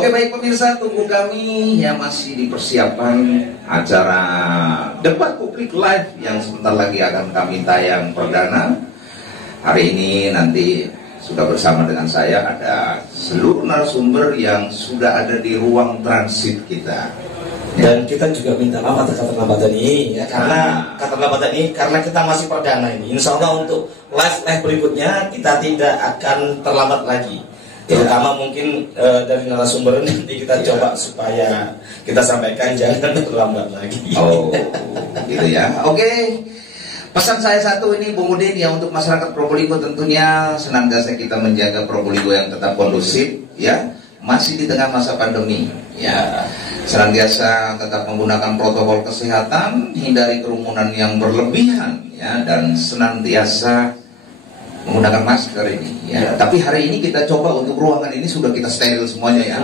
Oke, baik pemirsa, tunggu kami yang masih dipersiapkan acara debat publik live yang sebentar lagi akan kami tayang perdana. Hari ini nanti sudah bersama dengan saya ada seluruh narasumber yang sudah ada di ruang transit kita. Dan kita juga minta maaf atas keterlambatan ini ya, karena keterlambatan ini karena kita masih perdana ini. Insya Allah untuk live berikutnya kita tidak akan terlambat lagi. Terutama mungkin dari narasumber nanti kita coba supaya kita sampaikan jangan terlambat lagi. Oh, gitu ya. Oke. Pesan saya satu ini Bung Udin ya, untuk masyarakat Probolinggo tentunya senantiasa kita menjaga Probolinggo yang tetap kondusif ya, masih di tengah masa pandemi ya. Senantiasa tetap menggunakan protokol kesehatan, hindari kerumunan yang berlebihan ya, dan senantiasa menggunakan masker ini ya. Tapi hari ini kita coba untuk ruangan ini sudah kita steril semuanya ya.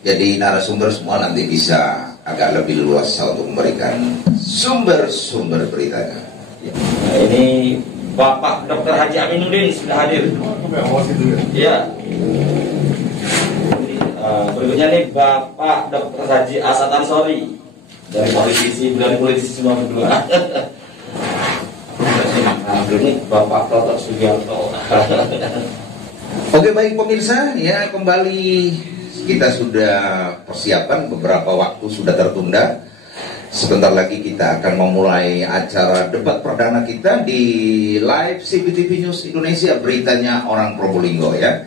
Jadi narasumber semua nanti bisa agak lebih luas untuk memberikan sumber-sumber beritanya. Nah, ini Bapak Dr. Haji Aminuddin sudah hadir. Iya. Berikutnya nih Bapak Dr. Haji Asad Ansori dari politisi semua berdua. Ini Bapak Toto Sugiarto. Oke, baik pemirsa ya, kembali kita sudah persiapan, beberapa waktu sudah tertunda. Sebentar lagi kita akan memulai acara debat perdana kita di live CBTV News Indonesia, beritanya orang Probolinggo ya.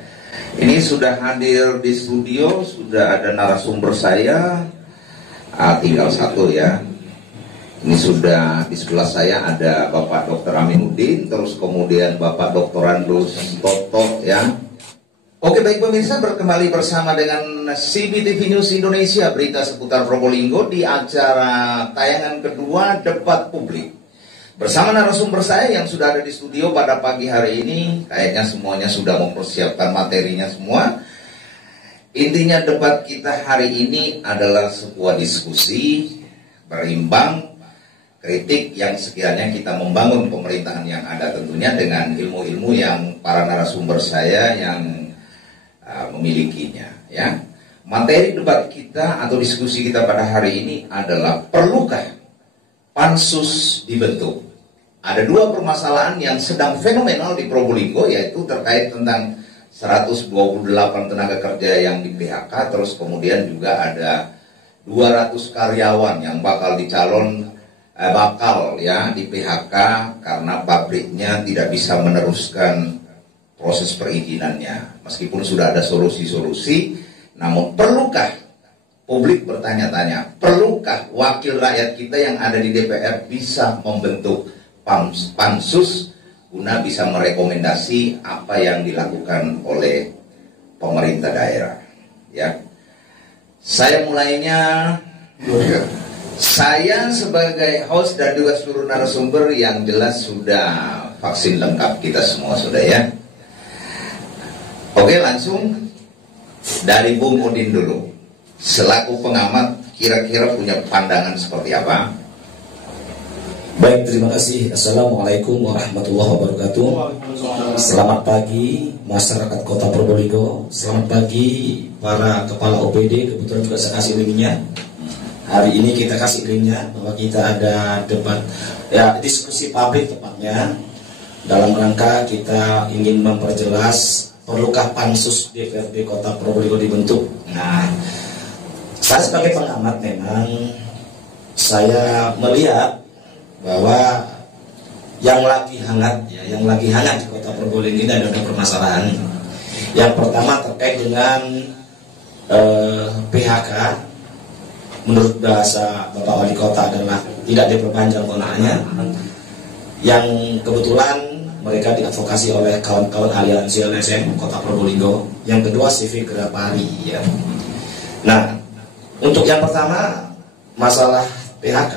Ini sudah hadir di studio, sudah ada narasumber saya, tinggal satu ya. Ini sudah di sebelah saya ada Bapak Dr. Aminuddin, terus kemudian Bapak Dr. Andus Toto ya. Oke, baik pemirsa, berkembali bersama dengan CBTV News Indonesia, berita seputar Probolinggo di acara tayangan kedua debat publik. Bersama narasumber saya yang sudah ada di studio pada pagi hari ini, kayaknya semuanya sudah mempersiapkan materinya semua. Intinya debat kita hari ini adalah sebuah diskusi berimbang, kritik yang sekiranya kita membangun pemerintahan yang ada tentunya dengan ilmu-ilmu yang para narasumber saya yang memilikinya ya. Materi debat kita atau diskusi kita pada hari ini adalah perlukah pansus dibentuk. Ada dua permasalahan yang sedang fenomenal di Probolinggo, yaitu terkait tentang 128 tenaga kerja yang di PHK, terus kemudian juga ada 200 karyawan yang bakal di PHK karena pabriknya tidak bisa meneruskan proses perizinannya. Meskipun sudah ada solusi-solusi, namun perlukah, publik bertanya-tanya, perlukah wakil rakyat kita yang ada di DPR bisa membentuk pansus guna bisa merekomendasi apa yang dilakukan oleh pemerintah daerah ya. Saya mulainya, saya sebagai host dan juga seluruh narasumber yang jelas sudah vaksin lengkap kita semua sudah ya. Oke, langsung dari Bung Udin dulu. Selaku pengamat, kira-kira punya pandangan seperti apa? Baik, terima kasih. Assalamualaikum warahmatullahi wabarakatuh. Selamat pagi masyarakat Kota Probolinggo. Selamat pagi para kepala OPD. Kebetulan juga saya kasih linknya. Hari ini kita kasih linknya bahwa kita ada debat ya, diskusi publik tepatnya, dalam rangka kita ingin memperjelas perlukah pansus DPRD Kota Probolinggo dibentuk. Nah, saya sebagai pengamat memang saya melihat bahwa yang lagi hangat di Kota Probolinggo ini ada permasalahan. Yang pertama terkait dengan PHK. Menurut bahasa Bapak Wali Kota adalah tidak diperpanjang kewenangannya, yang kebetulan mereka diadvokasi oleh kawan-kawan aliansi LSM Kota Probolinggo. Yang kedua CV Gerapari ya. Nah, untuk yang pertama masalah PHK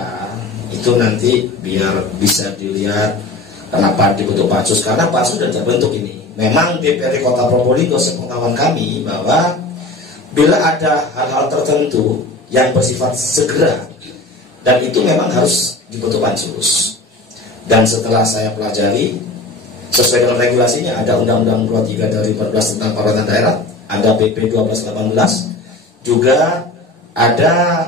itu nanti biar bisa dilihat kenapa dibentuk pansus, karena pansus sudah terbentuk ini. Memang DPRD Kota Probolinggo sepengetahuan kami bahwa bila ada hal-hal tertentu yang bersifat segera dan itu memang harus dibentuk pansus. Dan setelah saya pelajari sesuai dengan regulasinya, ada Undang-Undang 23 dari 14 tentang Pemerintahan Daerah, ada PP 1218 juga ada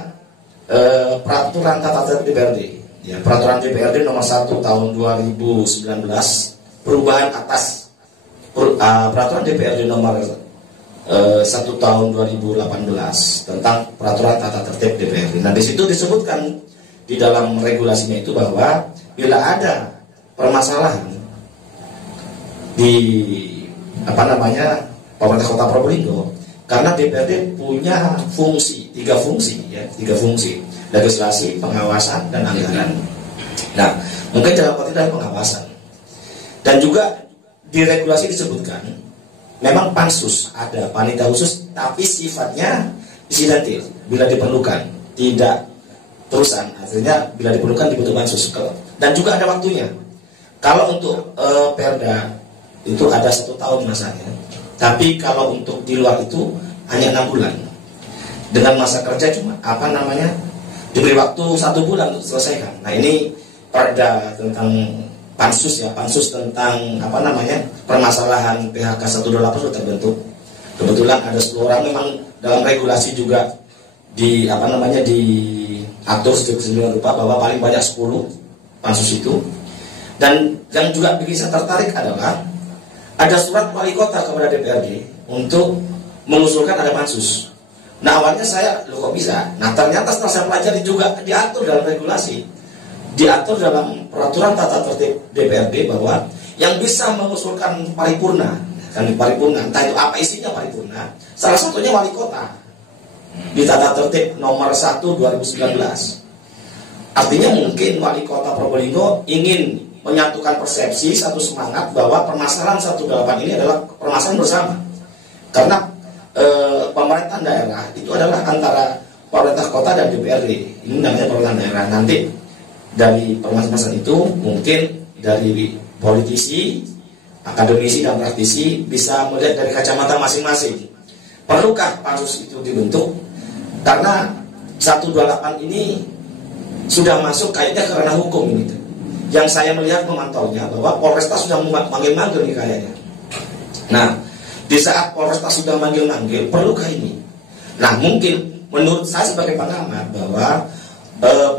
peraturan tata tertib DPRD, ya, peraturan DPRD nomor 1 tahun 2019, perubahan atas peraturan DPRD nomor 1 tahun 2018 tentang peraturan tata tertib DPRD. Nah, di situ disebutkan di dalam regulasinya itu bahwa bila ada permasalahan di pemerintah Kota Probolinggo, karena DPRD punya tiga fungsi, legislasi, pengawasan, dan anggaran. Nah, mungkin dalam konteks pengawasan. Dan juga di regulasi disebutkan, memang pansus, ada panitia khusus, tapi sifatnya insidentil, bila diperlukan, tidak terusan, artinya bila diperlukan dibentuk pansus. Dan juga ada waktunya. Kalau untuk Perda itu ada 1 tahun masanya. Tapi kalau untuk di luar itu hanya 6 bulan. Dengan masa kerja cuma diberi waktu 1 bulan untuk selesaikan. Nah, ini perda tentang pansus ya, pansus tentang permasalahan PHK 128 sudah terbentuk. Kebetulan ada 10 orang, memang dalam regulasi juga diatur sedemikian rupa bahwa paling banyak 10 pansus itu. Dan yang juga bikin saya tertarik adalah ada surat wali kota kepada DPRD untuk mengusulkan ada pansus. Nah, awalnya saya, kok bisa? Nah, ternyata setelah saya pelajari juga diatur dalam regulasi, diatur dalam peraturan tata tertib DPRD bahwa yang bisa mengusulkan paripurna, entah itu apa isinya paripurna, salah satunya wali kota di tata tertib nomor 1 2019. Artinya mungkin wali kota Probolinggo ingin menyatukan persepsi, satu semangat bahwa permasalahan 128 ini adalah permasalahan bersama. Karena pemerintahan daerah itu adalah antara pemerintah kota dan DPRD. Ini namanya pemerintahan daerah. Nanti dari permasalahan itu mungkin dari politisi, akademisi, dan praktisi bisa melihat dari kacamata masing-masing. Perlukah pansus itu dibentuk? Karena 128 ini sudah masuk kayaknya ke ranah hukum ini. Yang saya melihat memantaunya bahwa Polresta sudah manggil-manggil nih kayaknya. Nah, di saat Polresta sudah manggil-manggil, perlukah ini? Nah, mungkin menurut saya sebagai pengamat bahwa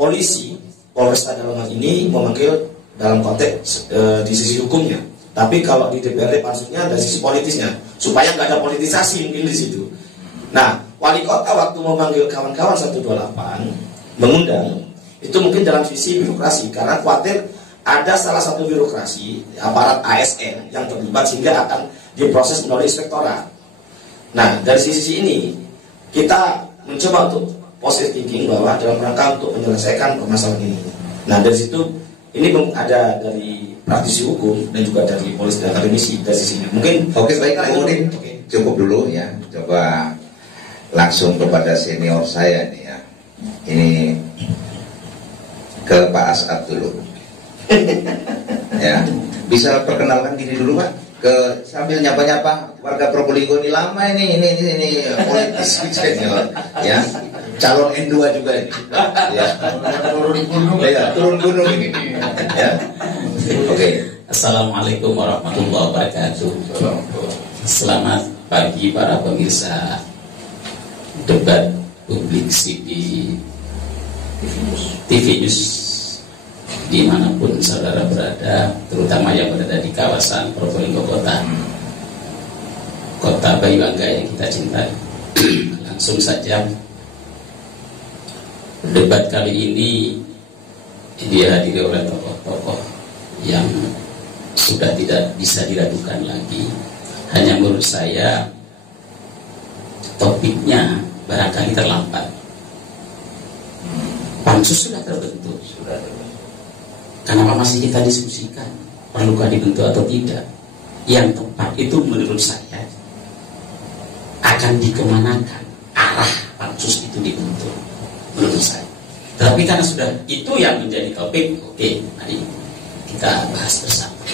polisi, Polresta dalam hal ini memanggil dalam konteks di sisi hukumnya. Tapi kalau di DPRD pansusnya dari sisi politisnya, supaya nggak ada politisasi mungkin di situ. Nah, wali kota waktu memanggil kawan-kawan 128 mengundang, itu mungkin dalam sisi birokrasi, karena khawatir ada salah satu birokrasi aparat ASN yang terlibat sehingga akan diproses melalui inspektorat. Nah, dari sisi ini kita mencoba untuk positive thinking bahwa dalam rangka untuk menyelesaikan permasalahan ini. Nah, dari situ ini ada dari praktisi hukum dan juga dari polisi dan akademisi dari sisinya. Mungkin baik, kemudian cukup dulu ya. Coba langsung kepada senior saya nih ya. Ini ke Pak As'ad dulu. Ya, bisa perkenalkan diri dulu Pak, sambil nyapa-nyapa warga Probolinggo. Ini lama ini politis ya, calon N2 juga ini ya, turun gunung ini ya. Oke. Assalamualaikum warahmatullahi wabarakatuh. Selamat pagi para pemirsa debat publik TV News dimanapun saudara berada, terutama yang berada di kawasan Probolinggo Kota Bayuangga yang kita cintai. Langsung saja, debat kali ini dihadiri oleh tokoh-tokoh yang sudah tidak bisa diragukan lagi. Hanya menurut saya topiknya barangkali terlambat. Pansus sudah terbentuk. Kenapa masih kita diskusikan? Perlukah dibentuk atau tidak? Yang tepat itu menurut saya akan dikemanakan arah pansus itu dibentuk, menurut saya. Tapi karena sudah itu yang menjadi topik, oke, mari kita bahas bersama.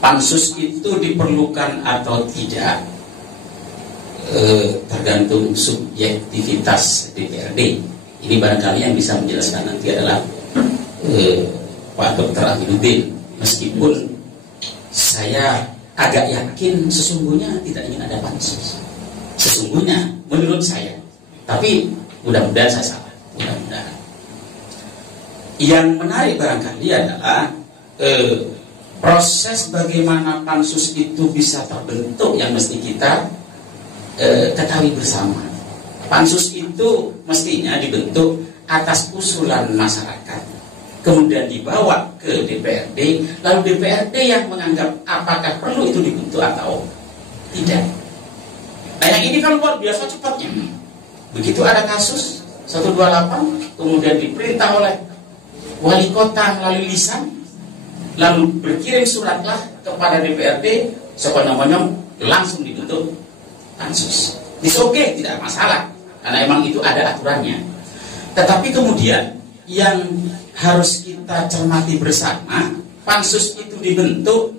Pansus itu diperlukan atau tidak tergantung subjektivitas DPRD. Ini barangkali yang bisa menjelaskan nanti adalah Pak Dr. Aminuddin. Meskipun saya agak yakin sesungguhnya tidak ingin ada pansus. Sesungguhnya menurut saya. Tapi mudah-mudahan saya salah, mudah-mudahan. Yang menarik barangkali adalah proses bagaimana pansus itu bisa terbentuk yang mesti kita ketahui bersama. Pansus itu mestinya dibentuk atas usulan masyarakat, kemudian dibawa ke DPRD, lalu DPRD yang menganggap apakah perlu itu dibentuk atau tidak. Nah yang ini kan luar biasa cepatnya. Begitu ada kasus 128, kemudian diperintah oleh wali kota melalui lisan, lalu berkirim suratlah kepada DPRD, sepanjang langsung dibentuk pansus. Oke, tidak masalah, karena emang itu ada aturannya. Tetapi kemudian yang harus kita cermati bersama, pansus itu dibentuk,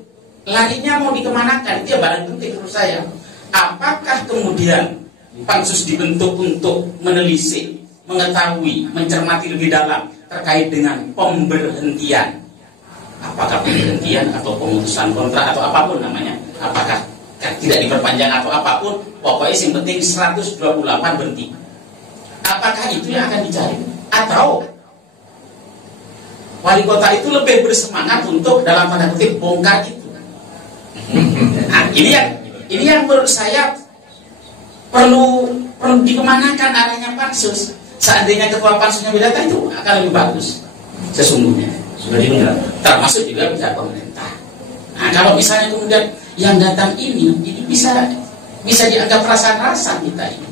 larinya mau dikemanakan? Itu yang paling penting menurut saya. Apakah kemudian pansus dibentuk untuk menelisik, mengetahui, mencermati lebih dalam terkait dengan pemberhentian? Apakah pemberhentian atau pemutusan kontrak atau apapun namanya? Apakah tidak diperpanjang atau apapun? Pokoknya yang penting 128 berhenti. Apakah itu yang akan dicari? Atau wali kota itu lebih bersemangat untuk dalam tanda kutip bongkar itu? Nah, ini yang menurut saya perlu dikemanakan arahnya pansus. Seandainya ketua pansusnya beda, itu akan lebih bagus sesungguhnya. Sudah diminta, termasuk juga pihak pemerintah. Nah, kalau misalnya kemudian yang datang ini bisa dianggap rasa-rasa kita ini.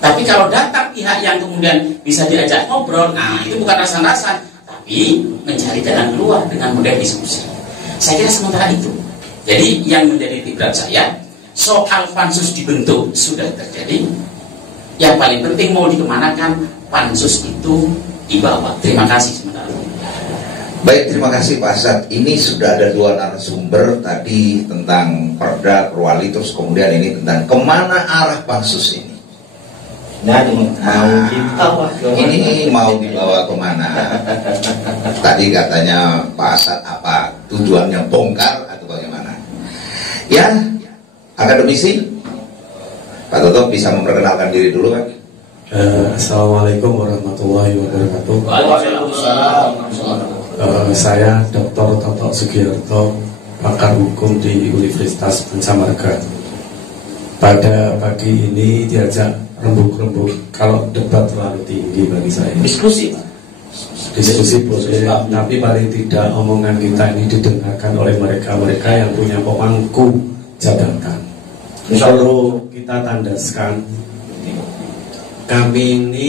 Tapi kalau datang pihak yang kemudian bisa diajak ngobrol, nah itu bukan rasa-rasa, tapi mencari jalan keluar dengan model diskusi. Saya kira sementara itu. Jadi yang menjadi titik saya, soal pansus dibentuk sudah terjadi. Yang paling penting mau dikemanakan, pansus itu dibawa. Terima kasih sementara. Baik, terima kasih Pak Asad. Ini sudah ada 2 narasumber tadi tentang Perda, Perwali, terus kemudian ini tentang kemana arah pansus ini. Nah, ini mau dibawa kemana? Tadi katanya Pak Asad apa tujuannya, bongkar atau bagaimana? Ya, akademisi Pak Toto bisa memperkenalkan diri dulu kan? Assalamualaikum warahmatullahi wabarakatuh. Waalaikumsalam. Saya Dr. Toto Sugiarto, pakar hukum di Universitas Pancamarga. Pada pagi ini diajak rembuk-rembuk, kalau debat terlalu tinggi bagi saya. Diskusi boleh, tapi paling tidak omongan kita ini didengarkan oleh mereka-mereka yang punya pemangku jabatan. Perlu kita tandaskan, kami ini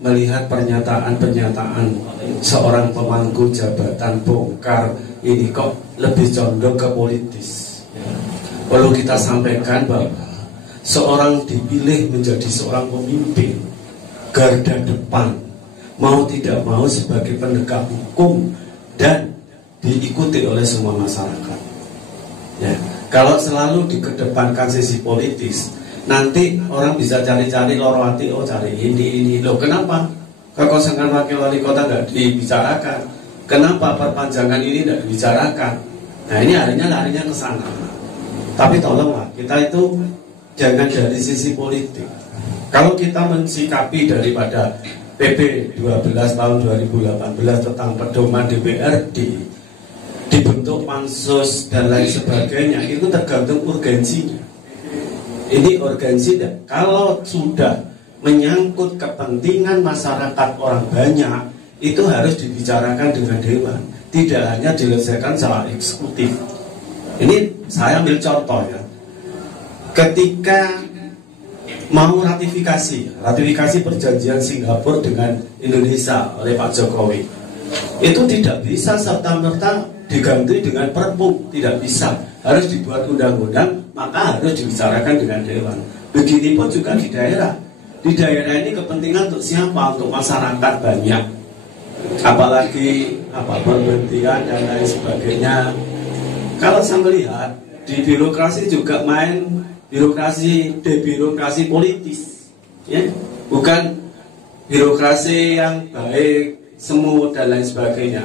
melihat pernyataan-pernyataan seorang pemangku jabatan bongkar ini kok lebih condong ke politis. Perlu kita sampaikan bahwa seorang dipilih menjadi seorang pemimpin garda depan, mau tidak mau sebagai penegak hukum dan diikuti oleh semua masyarakat. Ya, kalau selalu dikedepankan sisi politis, nanti orang bisa cari-cari loro hati, oh cari ini. Loh, kenapa kekosongan wakil wali kota nggak dibicarakan? Kenapa perpanjangan ini tidak dibicarakan? Nah, ini larinya ke sana. Tapi tolonglah, kita itu jangan dari sisi politik. Kalau kita mensikapi daripada PP 12 tahun 2018 tentang pedoman DPRD, dibentuk pansus dan lain sebagainya, itu tergantung urgensinya. Ini urgensi dan kalau sudah menyangkut kepentingan masyarakat orang banyak, itu harus dibicarakan dengan dewan, tidak hanya diselesaikan secara eksekutif. Ini saya ambil contoh ya, ketika mau ratifikasi perjanjian Singapura dengan Indonesia oleh Pak Jokowi, itu tidak bisa serta-merta diganti dengan perpu, tidak bisa, harus dibuat undang-undang, maka harus dibicarakan dengan dewan. Begitupun juga di daerah ini kepentingan untuk siapa? Untuk masyarakat banyak, apalagi perhentian dan lain sebagainya. Kalau saya melihat di birokrasi juga main birokrasi politis, ya, bukan birokrasi yang baik, semu dan lain sebagainya.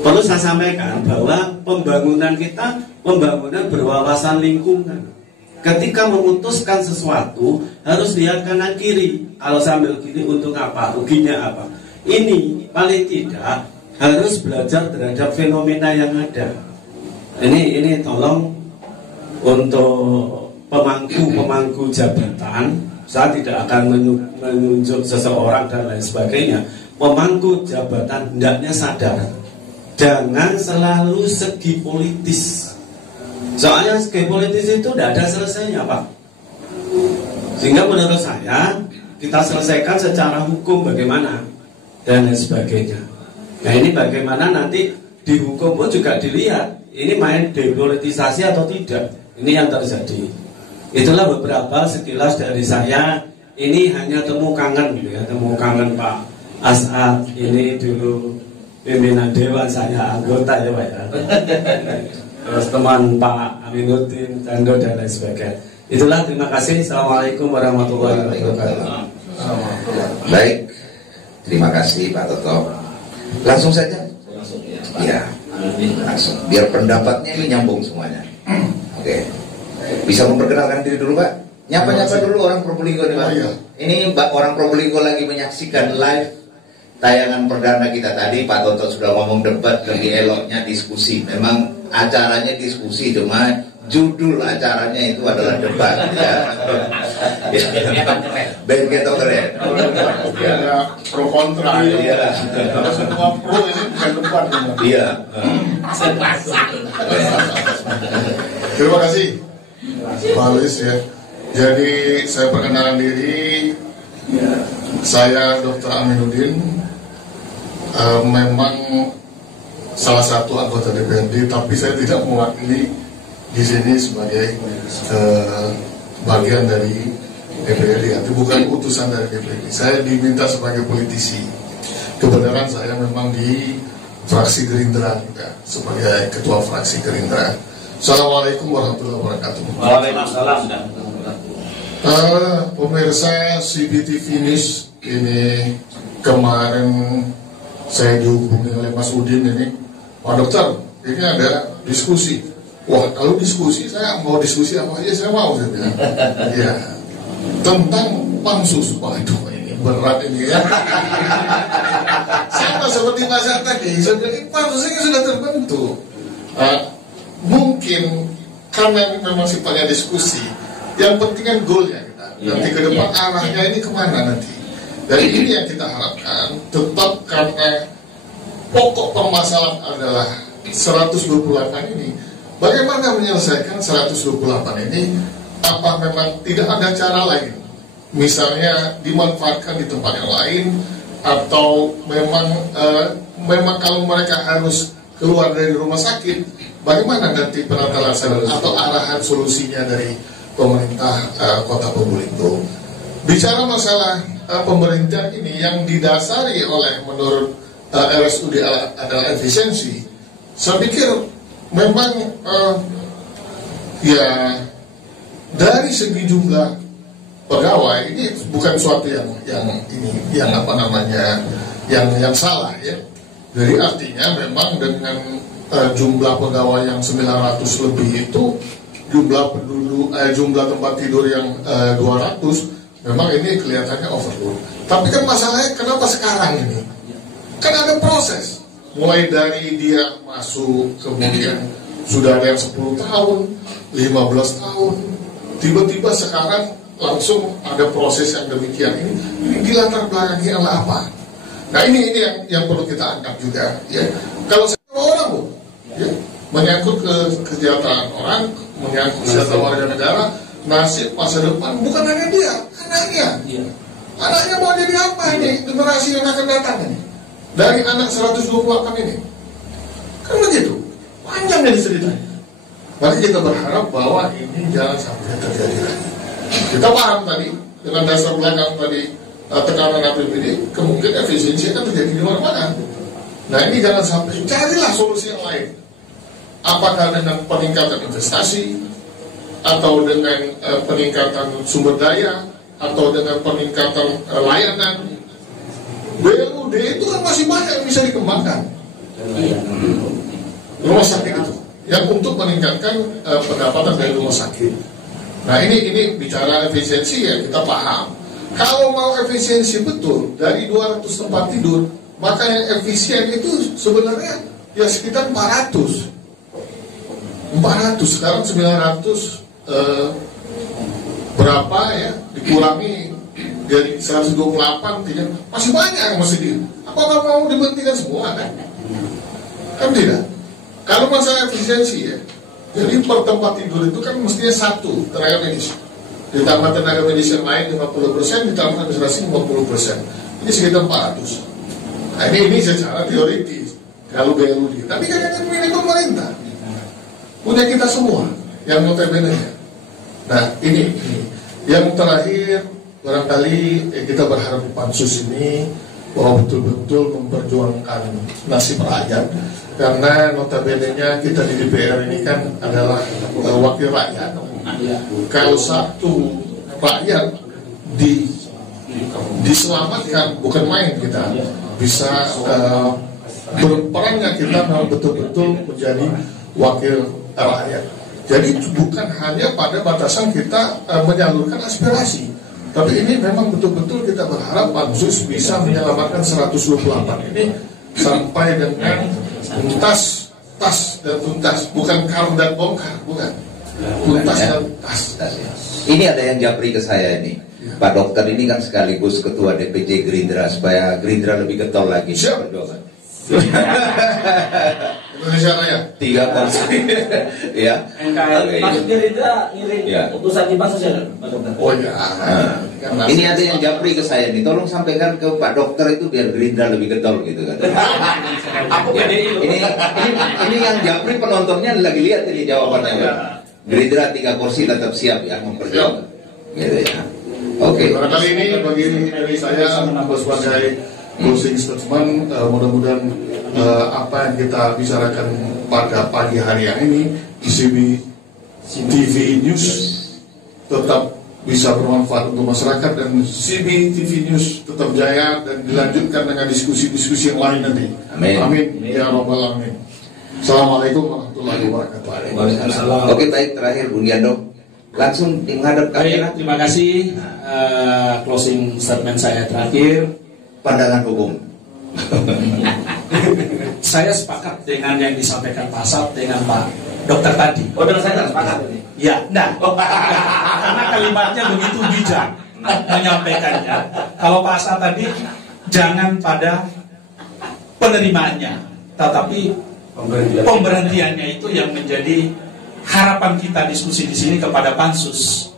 Perlu saya sampaikan bahwa pembangunan kita pembangunan berwawasan lingkungan. ketika memutuskan sesuatu harus lihat kanan kiri. Kalau sambil gini untuk apa? Ruginya apa? Ini paling tidak harus belajar terhadap fenomena yang ada. Ini tolong untuk pemangku jabatan. Saya tidak akan menunjuk seseorang dan lain sebagainya. Pemangku jabatan hendaknya sadar, jangan selalu segi politis. Soalnya segi politis itu tidak ada selesainya, Pak. Sehingga menurut saya kita selesaikan secara hukum bagaimana dan lain sebagainya. Nah ini bagaimana nanti di hukum pun juga dilihat ini main depolitisasi atau tidak. Ini yang terjadi. Itulah beberapa sekilas dari saya. Ini hanya temu kangen gitu ya, temu kangen Pak As'ad. Ini dulu pimpinan dewan, saya anggota ya Pak ya. Terus teman Pak Aminuddin, Cando dan lain sebagainya. Itulah, terima kasih. Assalamualaikum warahmatullahi wabarakatuh. Baik, terima kasih Pak Toto. Langsung saja. Ya, langsung. Biar pendapatnya ini nyambung semuanya. Oke. Bisa memperkenalkan diri dulu Pak? Nyapa-nyapa dulu orang Probolinggo nih Pak. Ini orang Probolinggo lagi menyaksikan live tayangan perdana kita tadi. Pak Toto sudah ngomong debat, lebih eloknya diskusi. Memang acaranya diskusi, cuma judul acaranya itu adalah debat ya. Begitu keren. Ada pro kontra ya. Kalau semua pro ini bukan debat. Iya. Terima kasih Pak Luis ya. Jadi saya perkenalan diri, saya Dr. Aminuddin, memang salah satu anggota DPRD, tapi saya tidak mewakili di sini sebagai bagian dari DPRD, itu bukan utusan dari DPRD. Saya diminta sebagai politisi. Kebenaran saya memang di fraksi Gerindra juga, sebagai ketua fraksi Gerindra. Assalamualaikum warahmatullahi wabarakatuh. Waalaikumsalam. Pemirsa CBTV News, ini kemarin saya dihubungi oleh Mas Udin ini, Pak Dokter, ini ada diskusi. Wah, kalau diskusi, saya mau diskusi apa aja saya mau, saya bilang. Ya, tentang pansus. Waduh, ini berat ini ya. Sama seperti Mas tadi, saya bilang, pansus ini sudah terbentuk. Mungkin karena memang sifatnya diskusi, yang penting kan goalnya kita. Nanti ke depan arahnya ini kemana nanti. Dan ini yang kita harapkan, tetap karena pokok permasalahan adalah 128 ini. Bagaimana menyelesaikan 128 ini? Apa memang tidak ada cara lain? Misalnya dimanfaatkan di tempat yang lain, atau memang kalau mereka harus keluar dari rumah sakit, bagaimana nanti penata laksana atau arahan solusinya dari pemerintah Kota Probolinggo? Bicara masalah pemerintah ini yang didasari oleh menurut RSUD adalah efisiensi. Saya pikir memang ya dari segi jumlah pegawai ini bukan suatu yang salah ya. Jadi artinya memang dengan jumlah pegawai yang 900 lebih itu, jumlah tempat tidur yang 200, memang ini kelihatannya overload. Tapi kan masalahnya kenapa sekarang ini? Kan ada proses. Mulai dari dia masuk, kemudian sudah ada yang 10 tahun, 15 tahun, tiba-tiba sekarang langsung ada proses yang demikian. Ini di latar belakangnya adalah apa? Nah ini yang perlu kita angkat juga ya. Kalau saya orang bu, ya, menyangkut kesejahteraan orang, menyangkut kesejahteraan warga negara, nasib masa depan bukan hanya dia, anaknya. Anaknya mau jadi apa ini? Generasi yang akan datang ini dari anak 128 ini, kan begitu panjang dari ceritanya. Maka kita berharap bahwa ini jangan sampai terjadi lagi. Kita paham tadi dengan dasar belakang tadi tekanan APBD, kemungkinan efisiensi akan terjadi di mana-mana. Nah ini jangan sampai, carilah solusi yang lain. Apakah dengan peningkatan investasi, atau dengan peningkatan sumber daya, atau dengan peningkatan layanan. BLUD itu kan masih banyak yang bisa dikembangkan. Rumah sakit itu yang untuk meningkatkan pendapatan dari rumah sakit. Nah ini bicara efisiensi ya kita paham. Kalau mau efisiensi betul dari 200 tempat tidur, maka yang efisien itu sebenarnya ya sekitar 400. Sekarang 900 berapa ya dikurangi dari 128 tidak, masih banyak yang masih di. Apakah mau dibentikan semua kan? Kan tidak. Kalau masalah efisiensi ya, jadi per tempat tidur itu kan mestinya 1 tenaga medis, ditambah tenaga medis yang lain 50%, ditambah administrasi 50%, ini sekitar 400. Nah ini secara teoritis kalau BLUD, tapi kan yang milik pemerintah punya kita semua yang notabene. Nah ini yang terakhir barangkali kita berharap pansus ini bahwa betul-betul memperjuangkan nasib rakyat, karena notabene-nya kita di DPR ini kan adalah wakil rakyat. Kalau satu rakyat diselamatkan, bukan main kita bisa berperannya kita betul-betul menjadi wakil rakyat. Jadi bukan hanya pada batasan kita menyalurkan aspirasi, tapi ini memang betul-betul kita berharap pansus bisa menyelamatkan 128 ini sampai dengan tuntas dan bukan kar dan bongkar, bukan tuntas dan tuntas. Ini ada yang japri ke saya ini, Pak Dokter ini kan sekaligus ketua DPJ Gerindra, supaya Gerindra lebih getol lagi. Siap. Indonesia Raya 3 kursi. Ya. Maksud Gerindra ngirim utusan di pansus ya, Pak Dokter? Oh ya. Ini ada yang japri ke saya nih, tolong sampaikan ke Pak Dokter itu biar Gerindra lebih getol gitu kan. Ini yang japri penontonnya lagi lihat ini jawabannya. Gerindra 3 kursi tetap siap ya memperjuangkan. Gitu ya. Oke. Barangkali ini bagi dari saya sebagai closing statement, mudah-mudahan apa yang kita bicarakan pada pagi hari ini di CBTV News tetap bisa bermanfaat untuk masyarakat, dan CBTV News tetap jaya dan dilanjutkan dengan diskusi-diskusi yang lain nanti. Amin. Amin. Ya Rabbal Alamin. Assalamualaikum warahmatullahi wabarakatuh. Waalaikumsalam. Oke, baik, terakhir Bung Yando langsung menghadap kamera. Terima kasih. Closing statement saya terakhir. Pandangan hukum. Saya sepakat dengan yang disampaikan Pak Asap dengan Pak Dokter tadi. Oh, dengan saya sepakat ini. Ya, enggak. Karena kalimatnya begitu bijak menyampaikannya. Kalau Pak Asap tadi jangan pada penerimaannya, tetapi pemberhentiannya itu yang menjadi harapan kita diskusi di sini kepada pansus.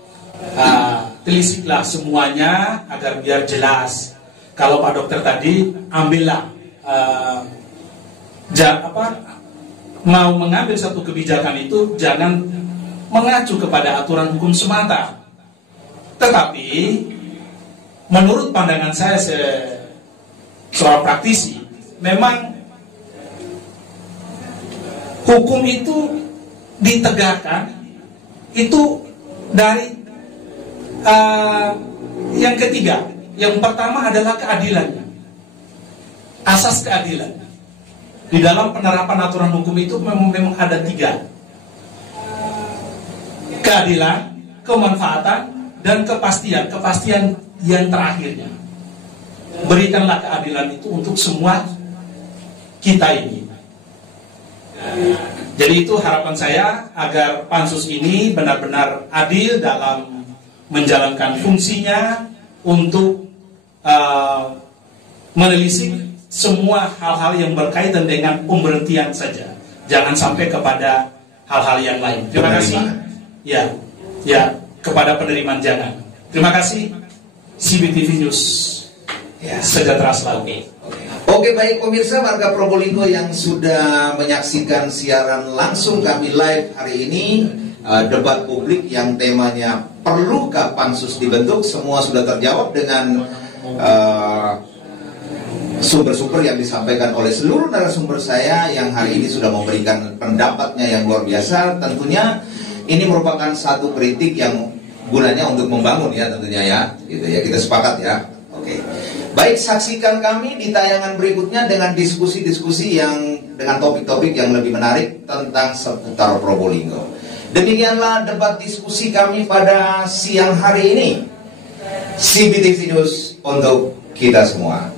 Telisiklah semuanya agar biar jelas. Kalau Pak Dokter tadi ambillah mau mengambil satu kebijakan itu jangan mengacu kepada aturan hukum semata, tetapi menurut pandangan saya seorang praktisi, memang hukum itu ditegakkan itu dari yang ketiga. Yang pertama adalah keadilan, asas keadilan. Di dalam penerapan aturan hukum itu memang ada 3: keadilan, kemanfaatan, dan kepastian. Kepastian yang terakhirnya, berikanlah keadilan itu untuk semua kita ini. Jadi itu harapan saya agar pansus ini benar-benar adil dalam menjalankan fungsinya untuk menelisik semua hal-hal yang berkaitan dengan pemberhentian saja, jangan sampai kepada hal-hal yang lain. Terima kasih. Ya, kepada penerimaan jangan. Terima kasih. CBTV News. Sejahtera selalu. Oke, baik pemirsa warga Probolinggo yang sudah menyaksikan siaran langsung kami live hari ini, debat publik yang temanya perlukah pansus dibentuk, semua sudah terjawab dengan sumber-sumber yang disampaikan oleh seluruh narasumber saya yang hari ini sudah memberikan pendapatnya yang luar biasa. Tentunya ini merupakan satu kritik yang gunanya untuk membangun ya, tentunya ya, gitu ya, kita sepakat ya. Oke. Baik, saksikan kami di tayangan berikutnya dengan diskusi-diskusi yang dengan topik-topik yang lebih menarik tentang seputar Probolinggo. Demikianlah debat diskusi kami pada siang hari ini. CBTV News untuk kita semua.